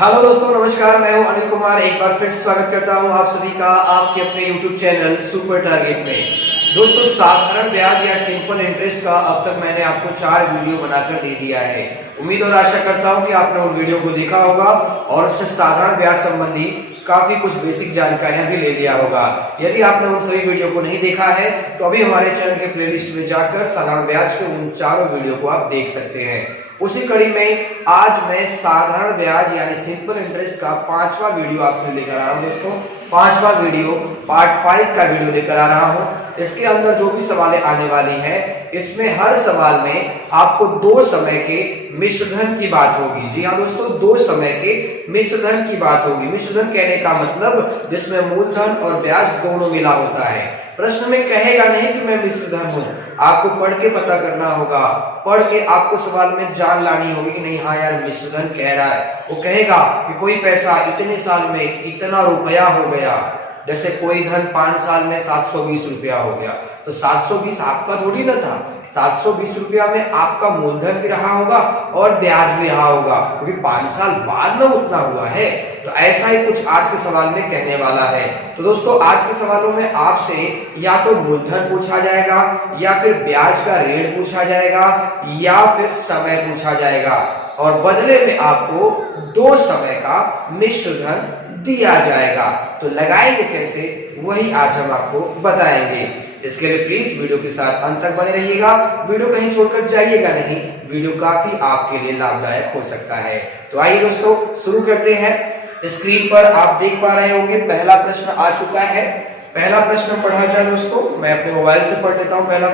Hello दोस्तों, नमस्कार। मैं हूं अनिल कुमार। एक बार फिर से स्वागत करता हूं आप सभी का आपके अपने YouTube चैनल सुपर टारगेट में। दोस्तों, साधारण ब्याज या सिंपल इंटरेस्ट का अब तक मैंने आपको 4 वीडियो बनाकर दे दिया है। उम्मीद और आशा करता हूं कि आपने उन वीडियो को देखा होगा और उससे साधारण ब्याज संबंधी काफी कुछ बेसिक जानकारियां भी ले लिया होगा। यदि आपने उन सभी वीडियो को नहीं देखा है तो अभी हमारे चैनल के प्लेलिस्ट में जाकर साधारण ब्याज के उन चारों वीडियो को आप देख सकते हैं। उसी कड़ी में आज मैं साधारण ब्याज यानी सिंपल इंटरेस्ट का 5वां वीडियो आपको लेकर आ रहा हूं। दोस्तों, 5वां वीडियो पार्ट 5 का वीडियो लेकर आ रहा हूं। इसके अंदर जो भी सवालें आने वाली हैं, इसमें हर सवाल में आपको 2 समय के मिश्रधन की बात होगी। जी हाँ दोस्तों, 2 समय के मिश्रधन की बात होगी। मिश्रधन कहने का मतलब जिसमें मूलधन और ब्याज दोनों मिला होता है। प्रश्न में कहेगा नहीं कि मैं मिश्रधन हूं, आपको पढ़ के पता करना होगा। पढ़ के आपको सवाल में जान लानी होगी कि नहीं, हाँ यार मिश्रधन कह रहा है। वो कहेगा कि कोई पैसा इतने साल में इतना रुपया हो गया, जैसे कोई धन 5 साल में 720 रुपया हो गया, तो 720 आपका थोड़ी ना था। 720 रुपया में आपका मूलधन भी रहा होगा और ब्याज भी रहा होगा, क्योंकि 5 साल बाद ना उतना हुआ है। तो ऐसा ही कुछ आज के सवाल में कहने वाला है। तो दोस्तों, आज के सवालों में आपसे या तो मूलधन पूछा जाएगा, या फिर ब्याज का रेट पूछा जाएगा, या फिर समय पूछा जाएगा, और बदले में आपको 2 समय का मिश्रधन दिया जाएगा। तो लगाएंगे कैसे, वही आज हम आपको बताएंगे। इसके लिए प्लीज वीडियो के साथ अंत तक बने रहिएगा। वीडियो कहीं छोड़कर जाइएगा नहीं, वीडियो काफी आपके लिए लाभदायक हो सकता है। तो आइए दोस्तों, शुरू करते हैं। स्क्रीन पर आप देख पा रहे होंगे पहला प्रश्न आ चुका है। पहला प्रश्न पढ़ा जाए दोस्तों, मैं अपने मोबाइल से पढ़ लेता हूं। पहला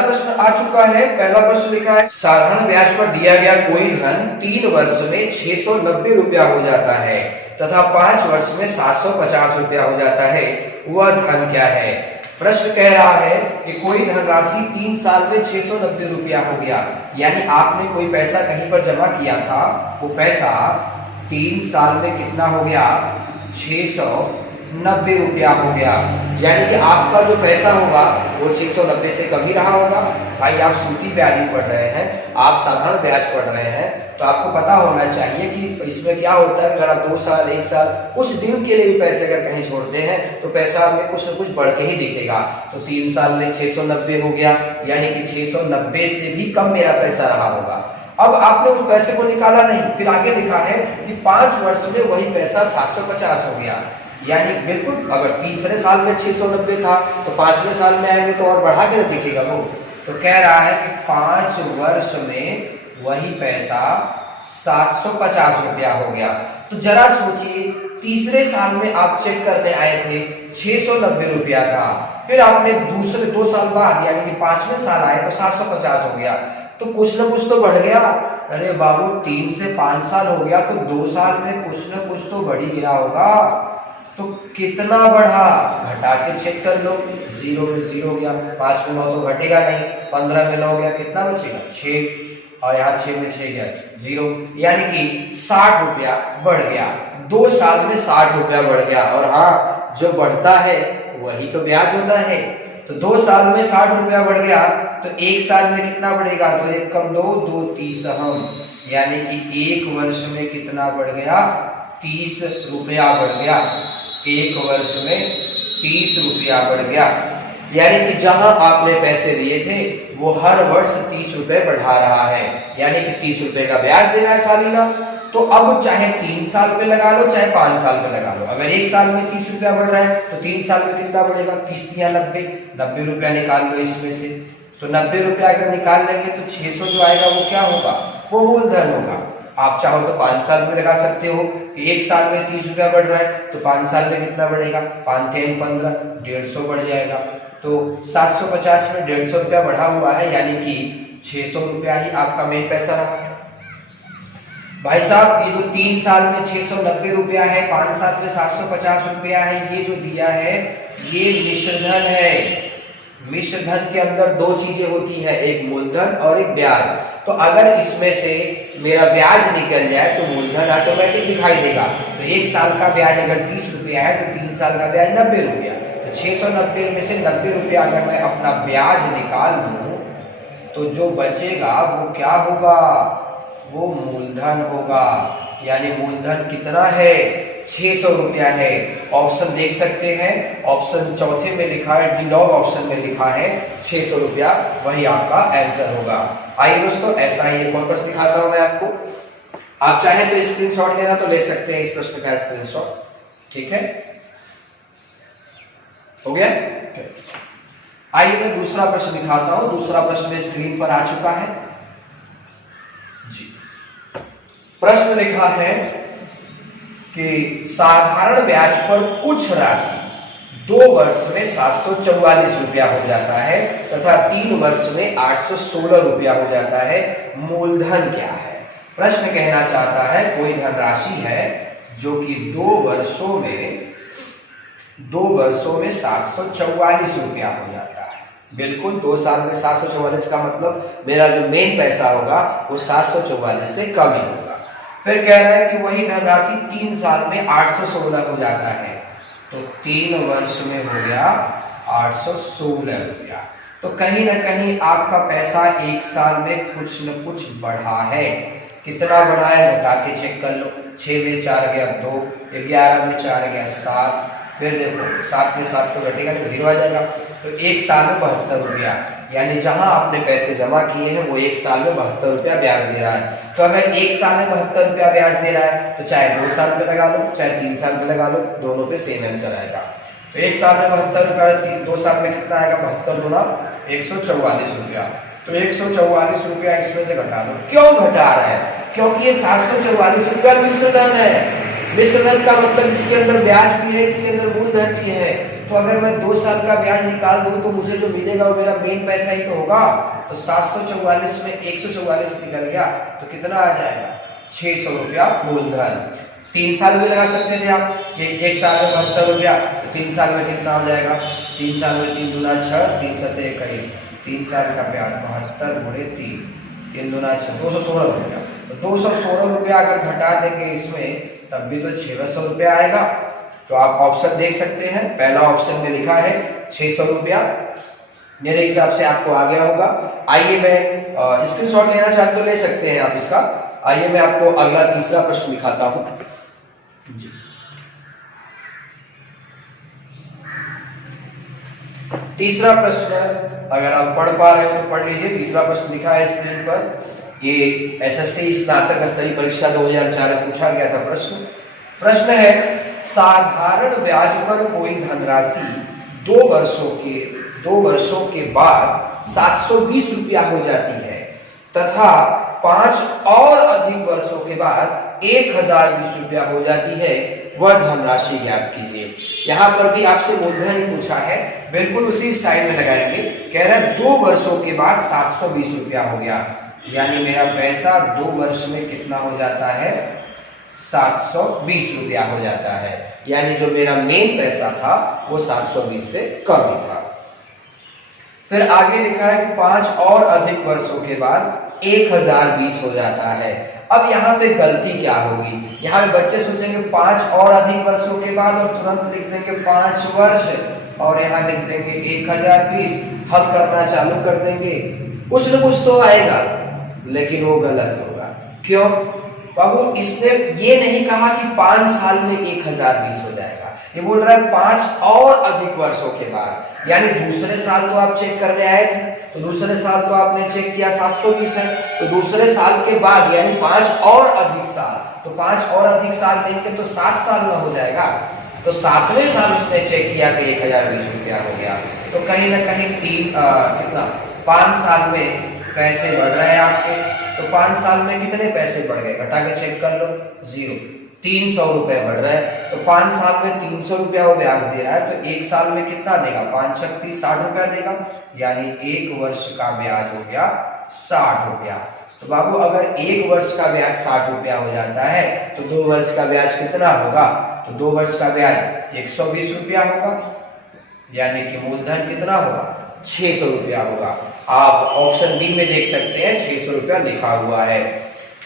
प्रश्न आ चुका है। पहला प्रश्न लिखा है, साधारण ब्याज पर दिया गया कोई धन 3 वर्ष में 690 रुपया हो जाता है तथा 5 वर्ष में 750 रुपया हो जाता है, वह धन क्या है? प्रश्न कह रहा है कि कोई धनराशि 3 साल में 690 रुपया हो गया, यानी आपने कोई पैसा कहीं पर जमा किया था, वो पैसा 3 साल में कितना हो गया? 690 रुपया हो गया। यानी कि आपका जो पैसा होगा वो 690 से कम ही रहा होगा। भाई, आप सूती ब्याज पढ़ रहे हैं, आप साधारण ब्याज पढ़ रहे हैं, तो आपको पता होना चाहिए कि इसमें क्या होता है। अगर आप 2 साल 1 साल कुछ दिन के लिए भी पैसे अगर कहीं छोड़ते हैं तो पैसा में कुछ न कुछ बढ़ के ही दिखेगा। तो 3 साल में 690 हो गया, यानी कि 690 से भी कम मेरा पैसा रहा होगा। अब आपने उस पैसे को निकाला नहीं, फिर आगे लिखा है कि 5 वर्ष में वही पैसा 750 हो गया। यानी बिल्कुल, अगर तीसरे साल में 690 था तो 5वें साल में आएंगे तो और बढ़ा के दिखेगा वो। तो कह रहा है कि 5 वर्ष में वही पैसा 750 रुपया हो गया। तो जरा सोचिए, तीसरे साल में आप चेक करने आए थे 690 रुपया था, फिर आपने दूसरे 2 साल बाद यानी कि 5वें साल आए तो 750 हो गया, तो कुछ न कुछ तो बढ़ गया। अरे बाबू, 3 से 5 साल हो गया तो 2 साल में कुछ न कुछ तो बढ़ ही गया होगा। तो कितना बढ़ा, घटा के चेक कर लो। 0 में 0 हो गया, 5 में 9 तो घटेगा नहीं, 15 में 9 हो गया, कितना बचेगा? 6, और यहाँ 6 में 6 गया 0, यानी कि 60 रुपया बढ़ गया। 2 साल में 60 रुपया बढ़ गया। और हाँ, जो बढ़ता है वही तो ब्याज होता है। तो 2 साल में 60 रुपया बढ़ गया, तो 1 साल में कितना बढ़ेगा? तो 1 कम 2, 2 30 हम, यानी कि 1 वर्ष में कितना बढ़ गया? 30 रुपया बढ़ गया। 1 वर्ष में 30 रुपया बढ़ गया। यानी कि जहां आपने पैसे दिए थे वो हर वर्ष 30 रुपए बढ़ा रहा है, यानी कि 30 रुपए का ब्याज दे रहा है सालाना। तो अब चाहे 3 साल पे लगा लो, चाहे 5 साल पे लगा लो, अगर 1 साल में 30 रुपया बढ़ रहा है तो 3 साल में कितना बढ़ेगा? 30 या 90 रुपया निकाल लो इसमें से। तो 90 रुपया अगर निकाल लेंगे तो 600 जो आएगा वो क्या होगा? वो मूलधन होगा। आप चाहो तो 5 साल में लगा सकते हो। 1 साल में 30 रुपया बढ़ रहा है तो 5 साल में कितना बढ़ेगा? 5 3 15, 150 बढ़ जाएगा। तो 750 में 150 रुपया बढ़ा हुआ है, यानी कि 600 रुपया ही आपका मेन पैसा रहा। भाई साहब, ये जो 3 साल में 690 रुपया है, 5 साल में 750 रुपया है, ये जो दिया है ये मिश्रधन है। मिश्रधन के अंदर 2 चीजें होती है, एक मूलधन और एक ब्याज। तो अगर इसमें से मेरा ब्याज निकल जाए तो मूलधन ऑटोमेटिक दिखाई देगा। तो 1 साल का ब्याज अगर 30 रुपया है तो 3 साल का ब्याज 90 रुपया। तो 690 में से 90 रुपया अगर मैं अपना ब्याज निकाल लूं तो जो बचेगा वो क्या होगा? वो मूलधन होगा। यानी मूलधन कितना है, 600 रुपया है। ऑप्शन देख सकते हैं, ऑप्शन चौथे में लिखा है, डी लॉग ऑप्शन में लिखा है 600 रुपया, वही आपका आंसर होगा। आइए दोस्तों, ऐसा ही एक और प्रश्न दिखाता हूं मैं आपको। आप चाहे तो स्क्रीनशॉट लेना तो ले सकते हैं, इस प्रश्न का स्क्रीनशॉट। ठीक है, हो गया। आइए मैं दूसरा प्रश्न दिखाता हूं। दूसरा प्रश्न स्क्रीन पर आ चुका है जी। प्रश्न लिखा है कि साधारण ब्याज पर कुछ राशि 2 वर्ष में 744 रुपया हो जाता है तथा 3 वर्ष में 816 रुपया हो जाता है, मूलधन क्या है? प्रश्न कहना चाहता है कोई धनराशि है जो कि 2 वर्षों में 744 रुपया हो जाता है। बिल्कुल, 2 साल में 744 का मतलब मेरा जो मेन पैसा होगा वो 744 से कम ही होगा। फिर कह रहा है कि वही धनराशि 3 साल में 816 हो जाता है, तो 3 वर्ष में हो गया 816 रुपया। तो कहीं ना कहीं आपका पैसा 1 साल में कुछ न कुछ बढ़ा है। कितना बढ़ा है घटा के चेक कर लो। 6 में 4 गया 2, 11 में 4 गया 7, फिर देखो 7 में 7 को घटेगा तो 0 आ जाएगा। तो 1 साल में 72 रुपया, यानी जहां आपने पैसे जमा किए हैं वो 1 साल में 72 रुपया ब्याज दे रहा है। तो अगर 1 साल में 72 रुपया ब्याज दे रहा है तो चाहे 2 साल पे लगा लो चाहे 3 साल पे लगा लो, दोनों पे सेम आंसर आएगा। तो 1 साल में 72 रुपया, 2 साल में कितना आएगा, 72 गुना 144 रुपया। तो 144 रुपया इसमें से घटा दो। क्यों घटा रहा है? क्योंकि ये 744 रुपया मिश्र धन है। मिश्र धन का मतलब इसके अंदर ब्याज भी है, इसके अंदर मूलधन भी है। तो अगर मैं 2 साल का ब्याज निकाल दूं तो मुझे जो मिलेगा वो मेरा मेन पैसा ही तो होगा। तो 744 में 144 निकल गया तो कितना आ जाएगा, 600 रुपया मूलधन। 3 साल में लगा सकते थे आप, ये 1 साल में 72 रुपया, तो 3 साल में कितना हो जाएगा, 3 साल में 3 दूना 6, 3 सत्ते 21, 3 साल का ब्याज 72 गुणे 3, 3 दूना 6, 216 रुपया। तो 216 रुपया अगर घटा देंगे इसमें तब भी तो 600 रुपया आएगा। तो आप ऑप्शन देख सकते हैं, पहला ऑप्शन में लिखा है 600 रुपया, मेरे हिसाब से आपको आ गया होगा। आइए मैं स्क्रीनशॉट लेना चाहते तो ले सकते हैं आप इसका। आइए मैं आपको अगला तीसरा प्रश्न दिखाता हूं जी। तीसरा प्रश्न अगर आप पढ़ पा रहे हो तो पढ़ लीजिए। तीसरा प्रश्न लिखा है स्क्रीन पर, ये एसएससी स्नातक स्तरीय परीक्षा 2004 में पूछा गया था प्रश्न। प्रश्न है साधारण ब्याज पर कोई धनराशि 2 वर्षों के बाद 720 रुपया हो जाती है तथा 5 और अधिक वर्षों के बाद 1020 रुपया हो जाती है, वह धनराशि ज्ञात कीजिए। यहाँ पर भी आपसे मूलधन ही पूछा है, बिल्कुल उसी स्टाइल में लगाएंगे। कह रहा है 2 वर्षों के बाद 720 रुपया हो गया, यानी मेरा पैसा 2 वर्ष में कितना हो जाता है, 720 रुपया हो जाता है। यानी जो मेरा मेन पैसा था वो 720 से कम ही था। फिर आगे लिखा है कि 5 और अधिक वर्षों के बाद 1020 हो जाता है। अब यहाँ पे गलती क्या होगी, यहाँ पे बच्चे सोचेंगे 5 और अधिक वर्षों के बाद और तुरंत लिख देंगे 5 वर्ष और यहाँ लिख देंगे 1020, हल करना चालू कर देंगे, कुछ न कुछ तो आएगा, लेकिन वो गलत होगा। क्यों बाबू? इसने ये नहीं कहा कि 5 साल में 1020 हो जाएगा, ये बोल रहा है 5 और अधिक वर्षों के बाद। यानी दूसरे साल तो आप चेक करने आए थे, तो दूसरे साल तो आपने चेक किया 720 है, तो दूसरे साल के बाद यानी 5 और अधिक साल, तो 5 और अधिक साल लेंगे तो 7 साल में हो जाएगा। तो 7वें साल उसने चेक किया कि 1020 रुपया हो गया। तो कहीं ना कहीं 5 साल में पैसे बढ़ रहे हैं आपके, तो 5 साल में कितने पैसे बढ़ गए, घटा के चेक कर लो, 0, 300 रुपए बढ़ रहे हैं। तो 5 साल में 300 रुपया वो ब्याज दे रहा है, तो 1 साल में कितना देगा, 5 36 60 रुपया देगा, यानी 1 वर्ष का ब्याज हो गया 60 रुपया। तो बाबू अगर 1 वर्ष का ब्याज 60 रुपया हो जाता है तो 2 वर्ष का ब्याज कितना होगा, तो 2 वर्ष का ब्याज 120 रुपया होगा, यानी कि मूलधन कितना होगा, 600 रुपया होगा। आप ऑप्शन डी में देख सकते हैं 600 रुपया लिखा हुआ है।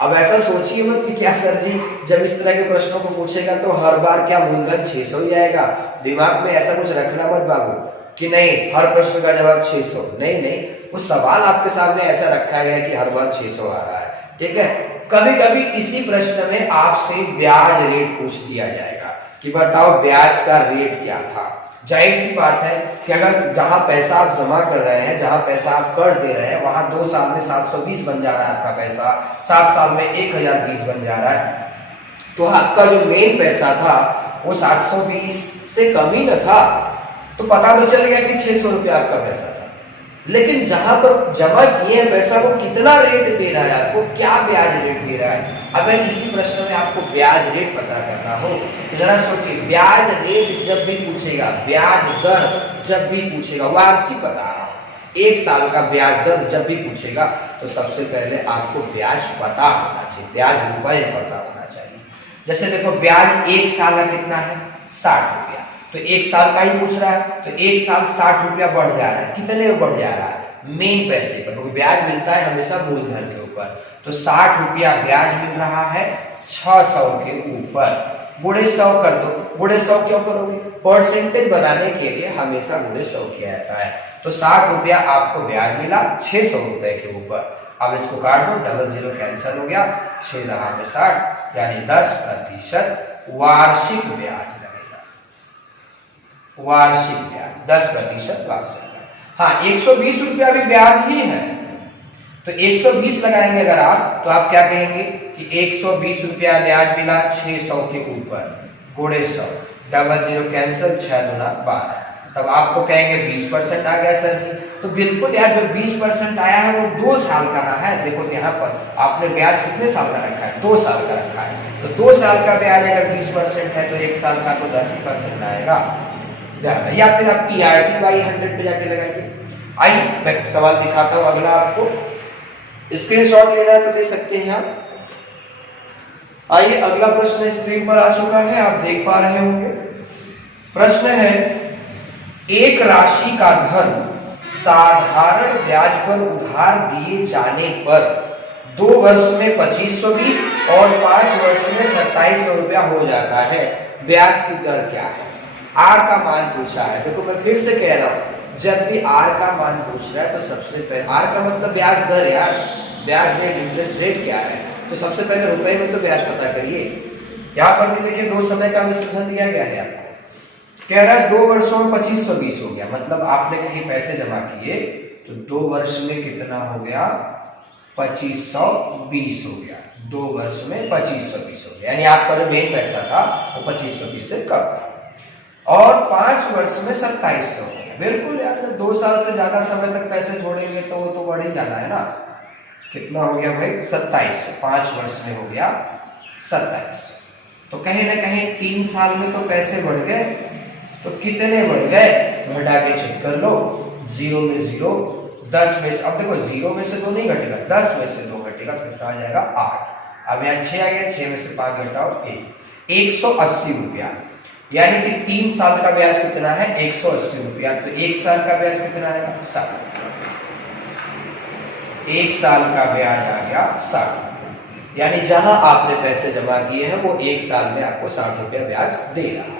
अब ऐसा सोचिए मत कि क्या सर जी जब इस तरह के प्रश्नों को पूछेगा तो हर बार क्या मूलधन 600 ही आएगा। दिमाग में ऐसा कुछ रखना मत बाबू कि नहीं हर प्रश्न का जवाब 600, नहीं, वो सवाल आपके सामने ऐसा रखा गया है कि हर बार 600 आ रहा है। ठीक है, कभी कभी इसी प्रश्न में आपसे ब्याज रेट पूछ दिया जाएगा कि बताओ ब्याज का रेट क्या था। जाहिर सी बात है कि अगर जहां पैसा आप जमा कर रहे हैं, जहां पैसा आप कर दे रहे हैं, वहां 2 साल में 720 बन जा रहा है आपका पैसा, 7 साल में 1020 बन जा रहा है, तो आपका जो मेन पैसा था वो 720 से कम ही न था, तो पता तो चल गया कि 600 रुपया आपका पैसा था। लेकिन जहां पर जमा किए हैं पैसा, वो कितना रेट दे रहा है आपको, क्या ब्याज रेट दे रहा है। अगर इसी प्रश्न में आपको ब्याज रेट पता करना हो तो जरा सोचिए, ब्याज रेट जब भी पूछेगा, ब्याज दर जब भी पूछेगा, वार्षिक बता रहा हूं, 1 साल का ब्याज दर जब भी पूछेगा तो सबसे पहले आपको ब्याज पता होना चाहिए, ब्याज रुपए पता होना चाहिए। जैसे देखो ब्याज 1 साल का कितना है, 60 रुपया, तो 1 साल का ही पूछ रहा है, तो 1 साल 60 रुपया बढ़ जा रहा है, कितने में बढ़ जा रहा है, मेन पैसे पर, क्योंकि ब्याज मिलता है हमेशा मूलधन के ऊपर, तो 60 रुपया ब्याज मिल रहा है 600 के ऊपर, गुणे 100 कर दो। गुणे 100 क्यों करोगे, परसेंटेज बनाने के लिए हमेशा गुणे 100 किया जाता है। तो 60 रुपया आपको ब्याज मिला 600 रुपए के ऊपर। अब इसको काट दो, डबल जीरो कैंसिल हो गया, 6 दहा में 60, यानी 10% वार्षिक ब्याज लगेगा, वार्षिक ब्याज 10% वार्षिक। हाँ, 120 रुपया भी ब्याज ही है, तो 120 लगाएंगे अगर आप, तो आप क्या कहेंगे कि 120 रुपया ब्याज मिला 600 के ऊपर, गुणे 100, डबल जीरो कैंसिल, 6 दूना 12, तब आपको कहेंगे 20% आ गया सर जी। तो बिल्कुल यार, जो 20% आया है वो 2 साल का ना है। देखो यहाँ पर आपने ब्याज कितने साल का रखा है, 2 साल का रखा है, तो 2 साल का ब्याज अगर 20% है तो 1 साल का तो 10% आएगा, या फिर आप PRT बाई 100 पे जाके लगाएंगे। आइए मैं सवाल दिखाता हूं अगला, आपको स्क्रीनशॉट लेना है तो दे सकते हैं आप। आइए अगला प्रश्न स्क्रीन पर आ चुका है, आप देख पा रहे होंगे। प्रश्न है, एक राशि का धन साधारण ब्याज पर उधार दिए जाने पर 2 वर्ष में 2520 और 5 वर्ष में 2700 रुपया हो जाता है, ब्याज की दर क्या है। आर का मान पूछा है। देखो मैं फिर से कह रहा हूं, जब भी आर का मान पूछ रहा है तो सबसे पहले, आर का मतलब ब्याज दर है यार, ब्याज रेट, इंटरेस्ट रेट क्या है, तो सबसे पहले रुपए में तो ब्याज पता करिए। यहाँ पर भी देखिए 2 समय का विश्लेषण दिया गया है आपको, कह रहा है 2 वर्षों में 2520 हो गया, मतलब आपने कहीं पैसे जमा किए तो 2 वर्ष में कितना हो गया, 2520 हो गया, 2 वर्ष में 2520 हो गया, यानी आपका जो मेन पैसा था वो 2520 से कम था, और 5 वर्ष में 2700 हो गया। बिल्कुल यार, जब 2 साल से ज्यादा समय तक पैसे छोड़ेंगे तो वो तो बढ़ ही जाना है ना। कितना हो गया भाई, 2700, 5 वर्ष में हो गया 2700, तो कहीं ना कहीं 3 साल में तो पैसे बढ़ गए, तो कितने बढ़ गए, घटा के चेक कर लो, 0 में 0, 10 में से, अब देखो 0 में से 2 नहीं घटेगा, 10 में से 2 घटेगा तो कितना आ जाएगा 8। अब यहाँ 6 आ गया, 6 में से 5 घटाओ 1, 180 रुपया, यानी कि 3 साल का ब्याज कितना है, 180 रुपया, तो 1 साल का ब्याज कितना आएगा, 60। 1 साल का ब्याज आ गया 60, यानी जहां आपने पैसे जमा किए हैं वो 1 साल में आपको 60 रुपया ब्याज दे रहा है।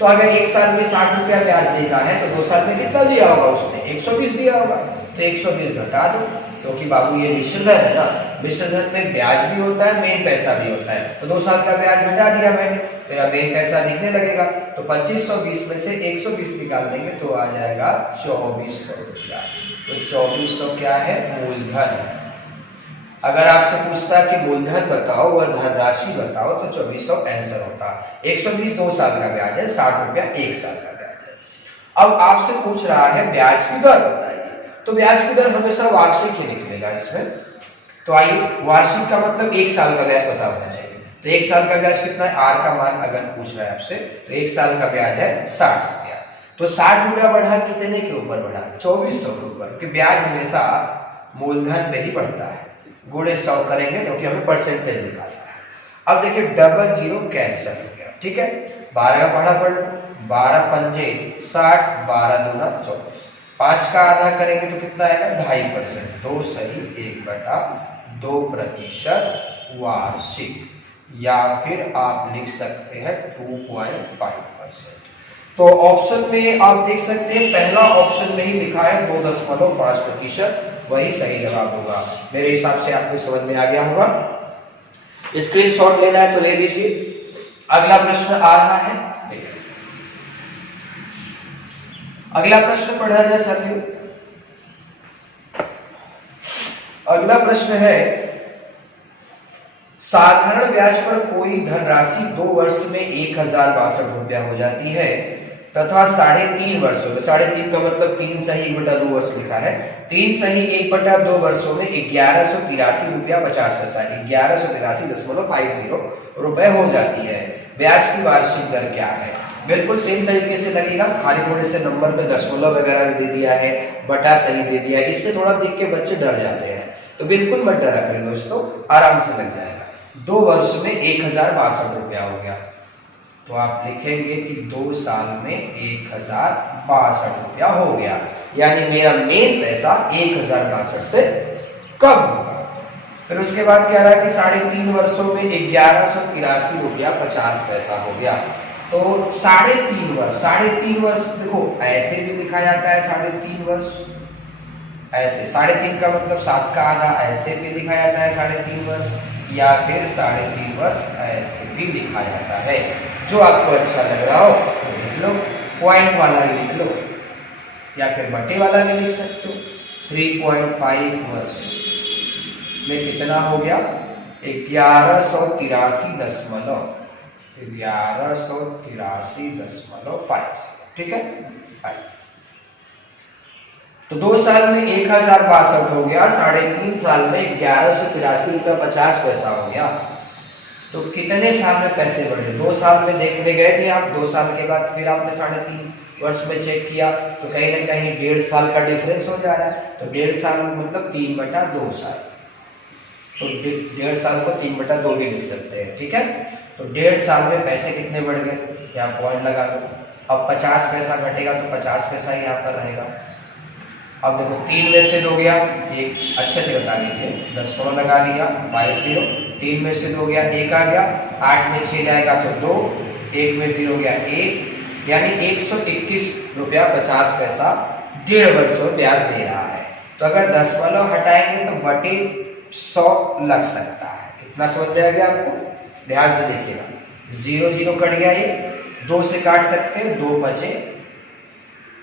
तो अगर 1 साल में 60 रुपया ब्याज देता है तो 2 साल में कितना दिया होगा उसने, 120 दिया होगा, तो 120 घटा दो, क्योंकि बाबू ये मिश्र धन है ना, मिश्र धन में ब्याज भी होता है, मेन पैसा भी होता है, तो 2 साल का ब्याज घटा दिया मैंने, मेरा मेन पैसा दिखने लगेगा, तो 2520 में से 120 निकाल देंगे तो आ जाएगा 2400 रुपया। तो 2400 क्या है, मूलधन है। अगर आपसे पूछता कि मूलधन बताओ वह धनराशि बताओ तो 2400 आंसर होता। 120 2 साल का ब्याज है, 60 रुपया 1 साल का ब्याज है। अब आपसे पूछ रहा है ब्याज की दर बताइए, तो ब्याज की दर हमेशा वार्षिक ही निकलेगा इसमें। तो आइए, वार्षिक का मतलब 1 साल का ब्याज पता होना चाहिए, तो 1 साल का ब्याज कितना है, आर का मान अगर पूछ रहा है आपसे, तो 1 साल का ब्याज है 60 रुपया, तो 60 रुपया बढ़ा कितने के ऊपर बढ़ा, 2400 के ऊपर, क्योंकि ब्याज हमेशा मूलधन पे ही बढ़ता है, गुणे 100 करेंगे क्योंकि हमें परसेंटेज निकालना है। अब देखिए डबल जीरो कैंसिल हो गया, ठीक है, 12 का पढ़ा पढ़, 12 पंजे 60, 12 दूना 24, 5 का आधा करेंगे तो कितना आएगा, 2.5%, 2 सही 1/2% वार्षिक, या फिर आप लिख सकते हैं 2.5%। तो ऑप्शन में आप देख सकते हैं पहला ऑप्शन में ही लिखा है 2.5%, वही सही जवाब होगा। मेरे हिसाब से आपको समझ में आ गया होगा। स्क्रीनशॉट लेना है तो ले लीजिए। अगला प्रश्न आ रहा है, देखिए अगला प्रश्न पढ़ा जाए साथियों। अगला प्रश्न है, साधारण ब्याज पर कोई धनराशि 2 वर्ष में 1062 रुपया हो जाती है तथा 3.5 वर्षों में, 3.5 का मतलब 3 सही 1/2 वर्ष लिखा है, 3 सही 1/2 वर्षों में 1183 रुपया 50 पैसा, 1183.50 रुपए हो जाती है। ब्याज की वार्षिक दर क्या है? बिल्कुल सेम तरीके से लगेगा, खाली थोड़े से नंबर में दशमलव वगैरह भी दे दिया है, बटा सही दे दिया है, इससे थोड़ा देख के बच्चे डर जाते हैं, तो बिल्कुल मत डरा करें दोस्तों, आराम से लग जाएगा। 2 वर्ष में 1062 रुपया हो गया, तो आप लिखेंगे कि 2 साल में 1062 रुपया हो गया, यानी मेरा मेन पैसा 1062 से कम होगा। फिर उसके बाद क्या रहा कि 3.5 वर्षों में 1183 रुपया 50 पैसा हो गया। तो 3.5 वर्ष देखो ऐसे भी लिखा जाता है, 3.5 वर्ष ऐसे, 3.5 का मतलब 7 का आधा, ऐसे भी लिखा जाता है 3.5 वर्ष, या फिर 3.5 वर्ष ऐसे भी लिखा जाता है। जो आपको अच्छा लग रहा हो तो लिख लो, पॉइंट वाला लिख लो या फिर बटे वाला भी लिख सकते हो। 3.5 वर्ष में कितना हो गया? 1183.5, ठीक है। तो 2 साल में 1062 हो गया, 3.5 साल में 1183 रुपया 50 पैसा हो गया। तो कितने साल में पैसे बढ़े? 2 साल में देखने गए थे आप, 2 साल के बाद फिर आपने 3.5 वर्ष में चेक किया तो कहीं ना कहीं 1.5 साल का डिफरेंस हो जा रहा है। तो 1.5 साल मतलब 3/2 साल, तो 1.5 साल को 3/2 भी लिख सकते हैं, ठीक है। तो 1.5 साल में पैसे कितने बढ़ गए, यहाँ पॉइंट लगा लो। अब 50 पैसा घटेगा तो 50 पैसा ही यहाँ पर रहेगा। अब देखो 3 में से 2 गया, एक अच्छे से बता लीजिए, 10 लगा लिया, 50, 3 में से 2 गया, 1 आ गया, 8 में 6 जाएगा तो 2, 1 में 0 गया 1, यानी 121 रुपया 50 पैसा 1.5 वर्ष में ब्याज दे रहा है। तो अगर 10 हटाएंगे तो बटे 100 लग सकता है। कितना समझ में आ गया आपको? ध्यान से देखिएगा, 0 0 कट गया, ये 2 से काट सकते हैं, 2 बचे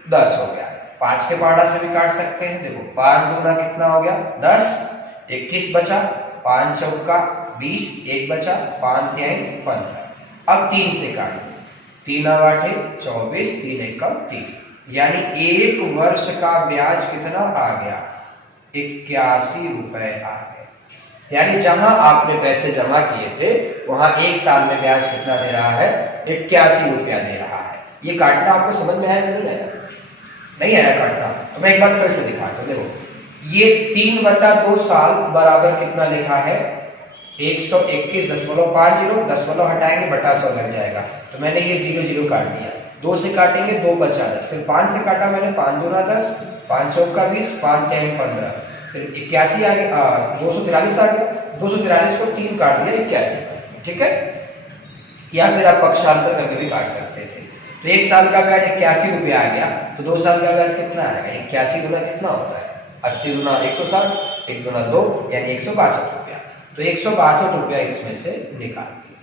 10 हो गया। 5 के पाड़ा से भी काट सकते हैं, देखो 5 दूना कितना हो गया 10, 21 बचा, 5 चौका 20, 1 बचा, 5 तिहाई 15। अब 3 से काट, 3 8 24, 3 1 3, यानी 1 वर्ष का ब्याज कितना आ गया? 81 रुपए आ गए। यानी जहां आपने पैसे जमा किए थे वहां 1 साल में ब्याज कितना दे रहा है? 81 रुपया दे रहा है। ये काटना आपको समझ में आया नहीं आया? नहीं आया काटना? तो मैं एक बार फिर से दिखाता हूं, देखो ये 3/2 साल बराबर कितना लिखा है? 121.50, दशमलव हटाएंगे बटा 100 लग जाएगा। तो मैंने ये 0 0 काट दिया, 2 से काटेंगे 2 बचा 10, फिर 5 से काटा मैंने, 5 दूना 10, 5 चौका 20, 5 तिहाई 15, फिर 81 आ गया, 243 आ गया, 243 को 3 काट दिया, 81, ठीक है। या फिर आप पक्षांतर करके भी काट सकते थे। तो 1 साल का ब्याज 81 रुपया आ गया, तो 2 साल का ब्याज कितना आएगा? 81 गुना कितना होता है? 80 गुना 160, 1 गुना 2 यानी 162 रुपया। तो 162 रुपया इसमें से निकाल दीजिए,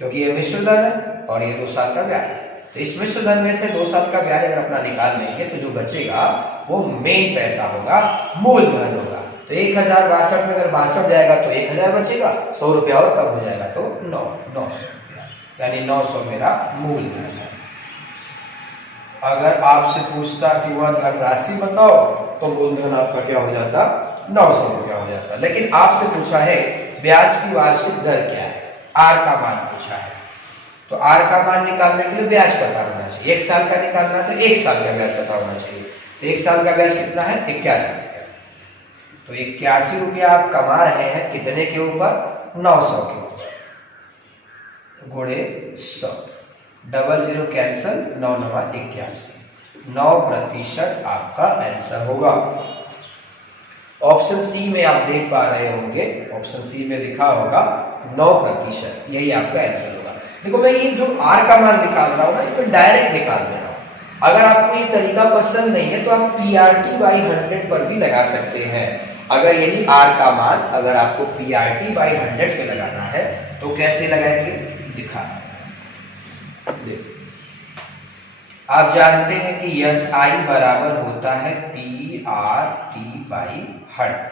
क्योंकि ये मिश्र धन है और ये 2 साल का ब्याज है। तो इस मिश्र धन में से 2 साल का ब्याज अगर अपना निकाल लेंगे तो जो बचेगा वो मेन पैसा होगा, मूलधन होगा। तो 1062 में अगर 62 जाएगा तो 1000 बचेगा, 100 रुपया और कम हो जाएगा तो 900 रुपया, यानी 900 मेरा मूलधन है। अगर आपसे पूछता कि वह धनराशि बताओ तो मूलधन आपका क्या हो जाता? 900 रुपया हो जाता। लेकिन आपसे पूछा है ब्याज की वार्षिक दर क्या है, आर का मान पूछा है। तो आर का मान निकालने के लिए ब्याज पता होना चाहिए। 1 साल का निकालना है तो 1 साल का ब्याज पता होना चाहिए। तो 1 साल का ब्याज कितना है? 81 रुपया। तो 81 रुपया आप कमा रहे हैं कितने के ऊपर? 900 के ऊपर, गुणे 100, 00 कैंसल, 9 9 81, 9% आपका आंसर होगा। ऑप्शन सी में आप देख पा रहे होंगे, ऑप्शन सी में लिखा होगा 9%, यही आपका आंसर होगा। देखो मैं ये जो आर का मान निकाल रहा हूँ ना, ये डायरेक्ट निकाल दे रहा हूँ। अगर आपको ये तरीका पसंद नहीं है तो आप PRT/100 पर भी लगा सकते हैं। अगर यही आर का मान अगर आपको PRT बाई 100 पे लगाना है तो कैसे लगाएंगे दिखा। देखो आप जानते हैं कि SI बराबर होता है PRT बाई 100।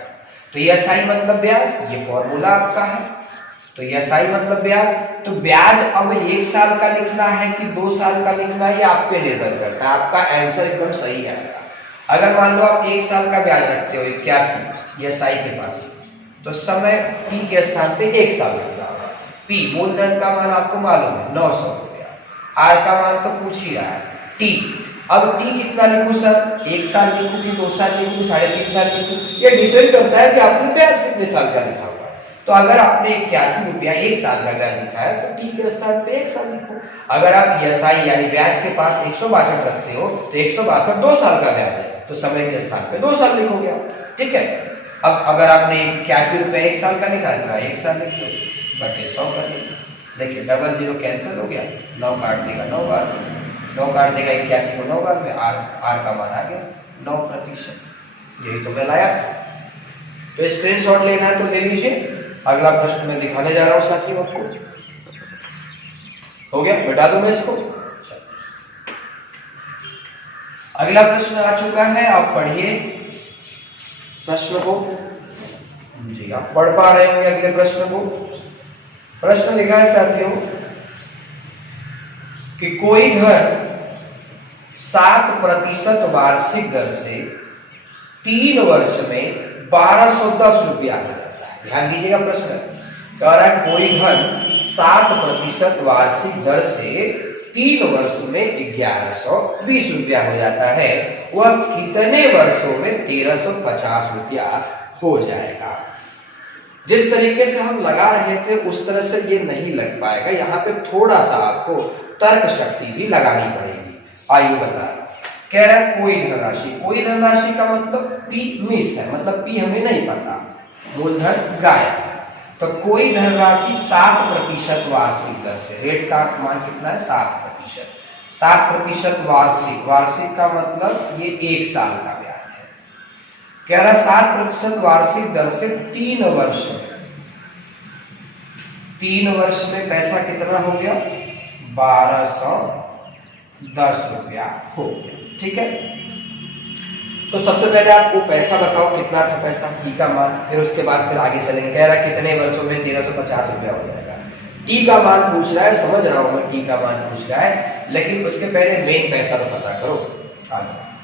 तो SI मतलब ब्याज, ये फॉर्मूला आपका है। तो SI मतलब ब्याज, तो ब्याज अब 1 साल का लिखना है कि 2 साल का लिखना है ये आप पे निर्भर करता है। आपका आंसर एकदम सही आएगा। अगर मान लो आप 1 साल का ब्याज रखते हो 81 SI के पास, तो समय P के स्थान पे 1 साल लिख रहा होगा। P मूलधन का मान आपको मालूम है 900 रुपया, R का मान तो पूछ ही रहा है, T अब T कितना लिखूं सर, 1 साल लिखूं कि 2 साल लिखूं कि 3.5 साल लिखूं, ये डिपेंड करता है कि आपने ब्याज कितने साल का लिखा हुआ है। तो अगर आपने 81 रुपया 1 साल का ब्याज लिखा है तो T के स्थान पे 1 साल लिखो। अगर आप SI यानी ब्याज के पास 162 रखते हो तो 162 2 साल का ब्याज है, तो समय के स्थान पे 2 साल लिखोगे आप, ठीक है। अब अगर आपने 81 रुपया 1 साल का निकाला था 1 साल लिख लो बटे 100 कर लो। देखिए डबल जीरो कैंसिल हो गया, 9 काट देगा 9 बार, 9 काट देगा 81 को 9 बार में, आर का मान आ गया 9%। यही तो मैं लाया था। तो स्क्रीनशॉट लेना है तो ले लीजिए। अगला प्रश्न मैं दिखाने जा रहा हूं साथियों आपको। हो गया, मिटा दूं मैं इसको। अगला प्रश्न आ चुका है, आप पढ़िए प्रश्न को। जी आप पढ़ पा रहे होंगे अगले प्रश्न को। प्रश्न लिखा है साथियों कि कोई घर 7% वार्षिक दर से 3 वर्ष में 1210 रुपया हो जाता है। ध्यान दीजिएगा, प्रश्न कह रहा है कोई धन 7% वार्षिक दर से 3 वर्ष में 1120 रुपया हो जाता है, वह कितने वर्षों में 1350 रुपया हो जाएगा। जिस तरीके से हम लगा रहे थे उस तरह से ये नहीं लग पाएगा, यहाँ पे थोड़ा सा आपको तर्क शक्ति भी लगानी पड़ेगी। आइए बता, कह रहा है कोई धनराशि, कोई धनराशि का मतलब P मिस है, मतलब P हमें नहीं पता, मूलधन गायब है। तो कोई धनराशि 7% वार्षिक दर से, रेट का मान कितना है 7%, 7% वार्षिक, वार्षिक का मतलब ये 1 साल का ब्याज है। कह रहा 7% वार्षिक दर से 3 वर्ष में, 3 वर्ष में पैसा कितना हो गया 1210 रुपया हो गया, ठीक है। तो सबसे पहले आपको पैसा बताओ कितना था पैसा, T का मान, फिर उसके बाद फिर आगे चलेंगे। कह रहा है कितने वर्षों में 1350 रुपया हो जाएगा। T का मान पूछ रहा है, समझ रहा हूं मैं T का मान पूछ रहा है, लेकिन उसके पहले मेन पैसा तो पता करो।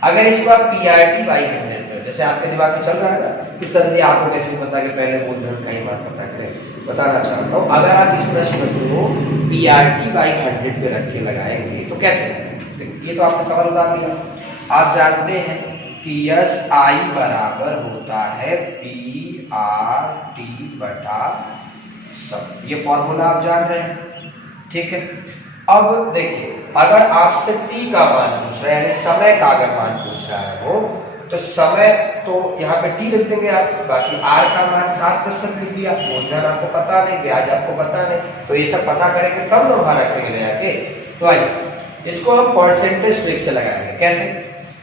अगर इसको आप PRT बाई 100, जैसे आपके दिमाग में चल रहा है ना कि सर जी आपको कैसे पता कि पहले मूलधन का ही मान पता करें, बताना चाहता हूं। अगर आप इस प्रश्न को PRT बाई 100 पे रख के लगाएंगे तो कैसे, ये तो आपने सवाल बता दिया। आप जानते हैं कि SI बराबर होता है PRT बटा 100, ये फॉर्मूला आप जान रहे हैं, ठीक है। अब देखिए अगर आपसे T का मान पूछ रहा है यानी समय का अगर मान पूछ रहा है वो, तो समय तो यहाँ पे T लिख देंगे आप, बाकी R का मान 7% लिख दिया, मूलधन आपको पता नहीं, ब्याज आपको पता नहीं, तो ये सब पता करेंगे तब ना वहां रखेंगे ले आके। तो आइए इसको हम परसेंटेज ट्रिक से लगाएंगे। कैसे,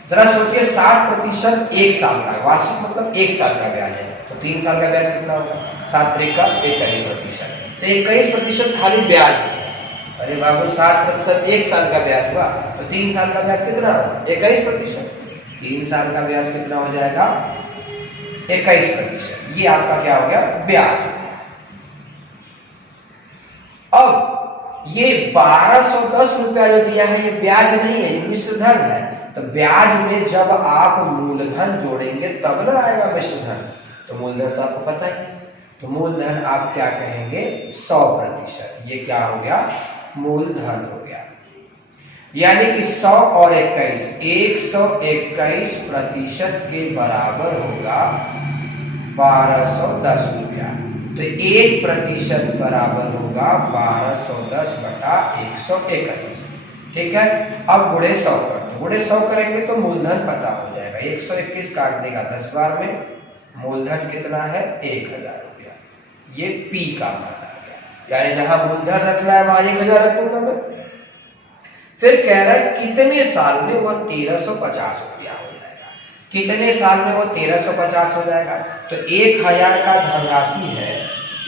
जरा सोचिए 7% 1 साल का है, वार्षिक मतलब 1 साल का ब्याज है, तो 3 साल का ब्याज कितना होगा 7 का 21%, तो 21% खाली ब्याज है। अरे बाबू 7% 1 साल का ब्याज हुआ तो 3 साल का ब्याज कितना होगा 21%, 3 साल का ब्याज कितना हो जाएगा 21%। ये आपका क्या हो गया ब्याज। अब ये 1210 रुपया जो दिया है ये ब्याज नहीं है, ये मिश्र धन है। तो ब्याज में जब आप मूलधन जोड़ेंगे तब ना आएगा मिश्र धन, तो मूलधन तो आपको पता ही, तो मूलधन आप क्या कहेंगे 100%। ये क्या हो गया मूलधन हो गया, यानी कि 100 और 21 121% के बराबर होगा 1210 रुपया। तो 1% बराबर होगा 1210 बटा 121, ठीक है। अब गुणे 100 कर दो, गुणे 100 करेंगे तो मूलधन पता हो जाएगा, 121 काट देगा 10 बार में, मूलधन कितना है 1000 रुपया। ये P का मान आ गया, यानी जहां मूलधन रखना है वहां 1000 रखूंगा मैं। फिर कह रहा है कितने साल में वह 1350 रुपया हो जाएगा। कितने साल में वो 1350 हो जाएगा। तो 1000 का धनराशि है,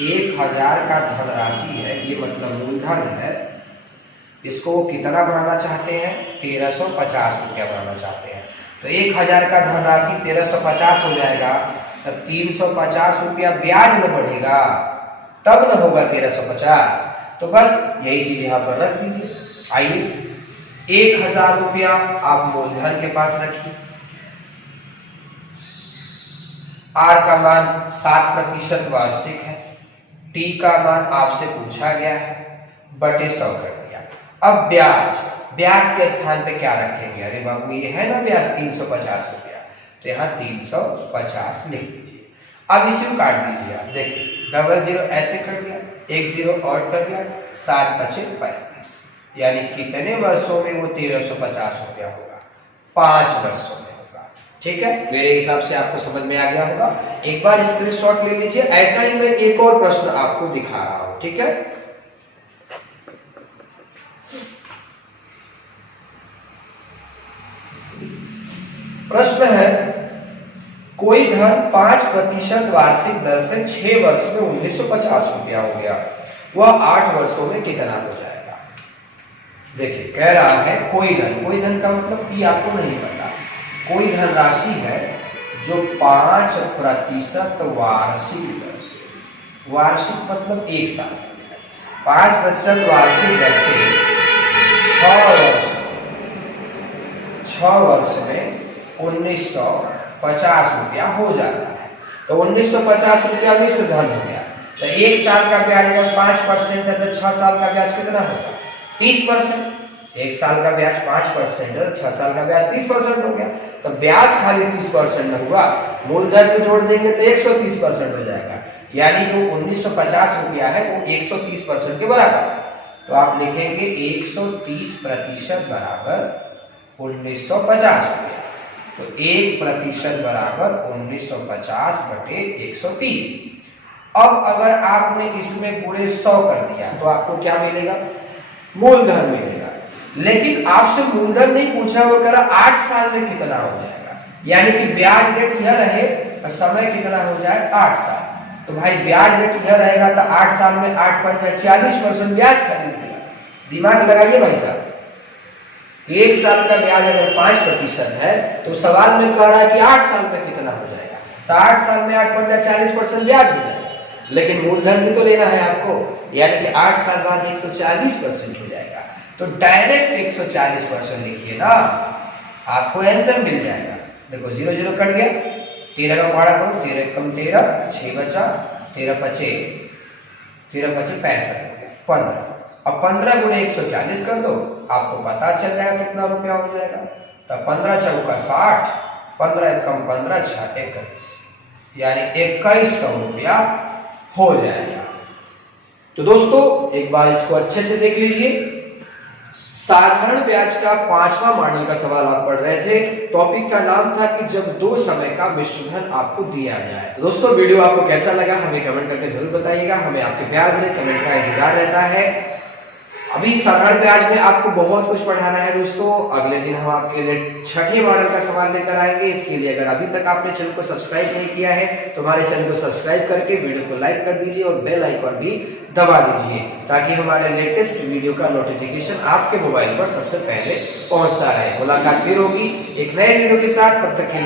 1000 का धनराशि है, ये मतलब मूलधन है, इसको वो कितना बनाना चाहते हैं, 1350 रुपया बनाना चाहते हैं। तो 1000 का धनराशि 1350 हो जाएगा, तो 350 रुपया ब्याज में बढ़ेगा, तब न होगा 1350। तो बस यही चीज यहां पर रख दीजिए। आइए 1000 रुपया आप मूलधन के पास रखिए, आर का मान 7% वार्षिक है, टी का मान आपसे पूछा गया है, बटे 100 कर दिया। अब ब्याज, ब्याज के स्थान पे क्या रखेंगे, अरे बाबू ये है ना ब्याज 350 रुपया, तो यहाँ 350 लिख दीजिए। अब इसी को काट दीजिए आप, देखिए 00 ऐसे कट गया, 10 और कट गया, 7 बचे 35, यानी कितने वर्षों में वो 1350 रुपया होगा, 5 वर्षों में होगा। ठीक है, मेरे हिसाब से आपको समझ में आ गया होगा। एक बार स्क्रीनशॉट ले लीजिए। ऐसा ही मैं एक और प्रश्न आपको दिखा रहा हूं, ठीक है। प्रश्न है, कोई धन 5% वार्षिक दर से 6 वर्ष में 1950 रुपया हो गया, वह 8 वर्षों में कितना हो जाएगा। देखिए कह रहा है कोई धन, कोई धन का मतलब कि आपको नहीं पता, कोई धनराशि है जो 5% वार्षिक दर से, वार्षिक मतलब एक साल, 5% वार्षिक दर से 6 वर्ष में 1950 रुपया हो जाता है। तो 1950 रुपया मिश्र धन हो गया। तो एक साल का ब्याज अगर 5% है तो 6 साल का ब्याज कितना होगा, 30%। एक साल का ब्याज 5% है, 6 साल का ब्याज 30% हो गया। तो ब्याज खाली 30% हुआ, मूलधन में जोड़ देंगे तो 130% हो जाएगा, यानी जो 1950 रुपया है वो 130% के बराबर है। तो आप लिखेंगे 130% बराबर 1950 रुपया। तो 1% बराबर 1950 बटे 130। अब अगर आपने इसमें पूरे 100 कर दिया तो आपको क्या मिलेगा, मूलधन मिलेगा। लेकिन आपसे मूलधन नहीं पूछा, वो कह रहा 8 साल में कितना हो जाएगा, यानी कि ब्याज रेट यह रहे और समय कितना हो जाए 8 साल। तो भाई ब्याज रेट यह रहेगा तो 8 साल में 8 × 5 = 40% ब्याज खरीदेगा। दिमाग लगाइए भाई साहब, एक साल का ब्याज अगर 5% है तो सवाल में कह रहा है कि 8 साल में कितना हो जाएगा, तो 8 साल में 8 × 40% ब्याज हो जाएगा। लेकिन मूलधन भी तो लेना है आपको, यानी कि 8 साल बाद 140% हो जाएगा। तो डायरेक्ट 140% लिखिए ना, आपको आंसर मिल जाएगा। देखो 0 0 कट गया, 13 का पाड़ा करो, 13 कम 13, 6 बचा, 13 बचे 65 हो गया, 15। अब 15 × 140 कर दो, आपको पता चल जाएगा कितना रुपया हो जाएगा। तो 15 चौका 60, 15 कम 15 6 21, यानी 2100 रुपया हो जाएगा। तो दोस्तों एक बार इसको अच्छे से देख लीजिए। साधारण ब्याज का 5वां मॉडल का सवाल आप पढ़ रहे थे। टॉपिक का नाम था कि जब 2 समय का मिश्रधन आपको दिया जाए। दोस्तों वीडियो आपको कैसा लगा हमें कमेंट करके जरूर बताइएगा, हमें आपके प्यार भरे कमेंट का इंतजार रहता है। अभी साधारण ब्याज में आपको बहुत कुछ पढ़ाना है दोस्तों। अगले दिन हम आपके लिए 6ठे मॉडल का सवाल लेकर आएंगे। इसके लिए अगर अभी तक आपने चैनल को सब्सक्राइब नहीं किया है तो हमारे चैनल को सब्सक्राइब करके वीडियो को लाइक कर दीजिए और बेल आइकन भी दबा दीजिए, ताकि हमारे लेटेस्ट वीडियो का नोटिफिकेशन आपके मोबाइल पर सबसे पहले पहुंचता रहे। मुलाकात फिर होगी एक नए वीडियो के साथ, तब तक के लिए